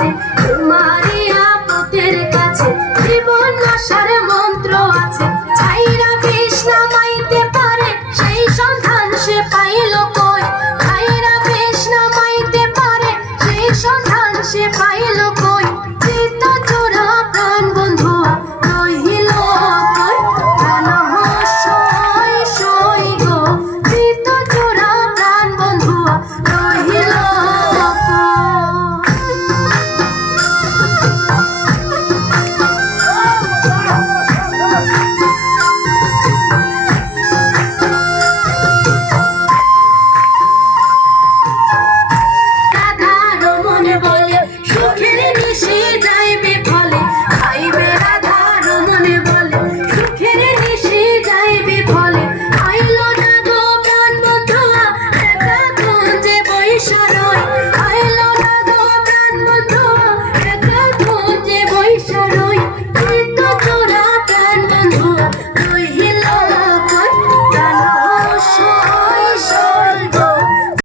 আছে, তোমারই আপতের কাছে জীবন আশার মন্ত্র আছে। ছাইরা বিষ নামাইতে পারে সেই সন্ধান সে পাইল কই, ছাইরা বিষ নামাইতে পারে সেই সন্ধান সে পাইল কই। চিত চোরা প্রাণ বন্ধুয়া রহিল কই, প্রাণ সই সই গো। চিত চোরা প্রাণ বন্ধুয়া রহিল রাধার মনে